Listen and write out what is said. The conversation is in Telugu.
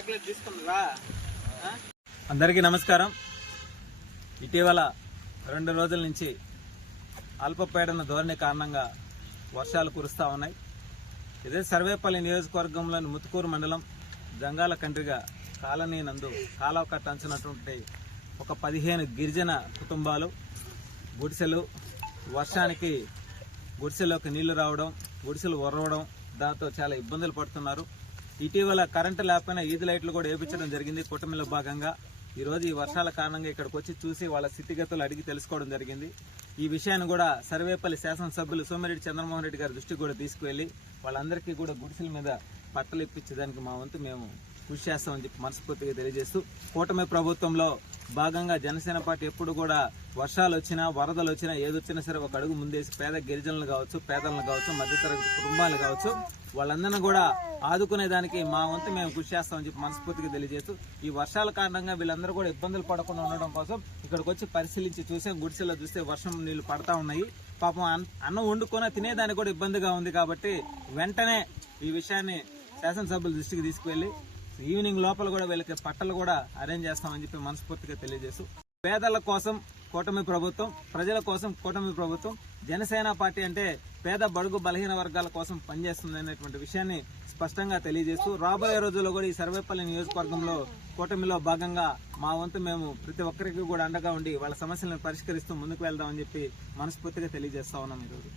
చాక్లెట్ తీసుకుందా అందరికీ నమస్కారం. ఇటీవల రెండు రోజుల నుంచి అల్పపీడన ధోరణి కారణంగా వర్షాలు కురుస్తూ ఉన్నాయి. ఇదే సర్వేపల్లి నియోజకవర్గంలోని ముత్తుకూరు మండలం జంగాల కండ్రిగా కాలనీ నందు కాలవ కట్ట ఒక పదిహేను గిరిజన కుటుంబాలు గుడిసెలు వర్షానికి గుడిసెలోకి నీళ్ళు రావడం గుడిసెలు ఒరవడం దాంతో చాలా ఇబ్బందులు పడుతున్నారు. ఇటీవల కరెంటు లేకపోయినా ఈది లైట్లు కూడా వేపించడం జరిగింది. కూటమిలో భాగంగా ఈరోజు ఈ వర్షాల కారణంగా ఇక్కడికి వచ్చి చూసి వాళ్ళ స్థితిగతులు అడిగి తెలుసుకోవడం జరిగింది. ఈ విషయాన్ని కూడా సర్వేపల్లి శాసనసభ్యులు సోమిరెడ్డి చంద్రమోహన్ రెడ్డి గారి దృష్టికి కూడా తీసుకువెళ్ళి వాళ్ళందరికీ కూడా గుడిసెల మీద పట్టలు ఇప్పించడానికి మా వంతు మేము కృషి చేస్తామని చెప్పి మనస్ఫూర్తిగా తెలియజేస్తూ కూటమి ప్రభుత్వంలో భాగంగా జనసేన పార్టీ ఎప్పుడు కూడా వర్షాలు వచ్చినా వరదలు వచ్చినా ఏదొచ్చినా సరే ఒక అడుగు ముందేసి పేద గిరిజనులు కావచ్చు పేదలను కావచ్చు మధ్యతరగతి కుటుంబాలు కావచ్చు వాళ్ళందరినీ కూడా ఆదుకునే దానికి మా వంతు మేము కృషి చేస్తామని చెప్పి మనస్ఫూర్తిగా తెలియజేస్తూ ఈ వర్షాల కారణంగా వీళ్ళందరూ కూడా ఇబ్బందులు పడకుండా ఉండడం కోసం ఇక్కడికి వచ్చి పరిశీలించి చూసాం గుడిసెలో చూస్తే వర్షం నీళ్ళు పడతా ఉన్నాయి. పాపం అన్నం వండుకొని తినేదానికి కూడా ఇబ్బందిగా ఉంది కాబట్టి వెంటనే ఈ విషయాన్ని శాసనసభ్యుల దృష్టికి తీసుకువెళ్ళి ఈవినింగ్ లోపల కూడా వీళ్ళకి పట్టలు కూడా అరేంజ్ చేస్తామని చెప్పి మనస్ఫూర్తిగా తెలియజేస్తూ పేదల కోసం కూటమి ప్రభుత్వం ప్రజల కోసం కూటమి ప్రభుత్వం జనసేన పార్టీ అంటే పేద బడుగు బలహీన వర్గాల కోసం పనిచేస్తుంది అనేటువంటి విషయాన్ని స్పష్టంగా తెలియజేస్తూ రాబోయే రోజుల్లో కూడా ఈ సర్వేపల్లి నియోజకవర్గంలో కూటమిలో భాగంగా మా వంతు మేము ప్రతి ఒక్కరికి కూడా అండగా ఉండి వాళ్ళ సమస్యలను పరిష్కరిస్తూ ముందుకు వెళ్దామని చెప్పి మనస్ఫూర్తిగా తెలియజేస్తా ఉన్నాం ఈరోజు.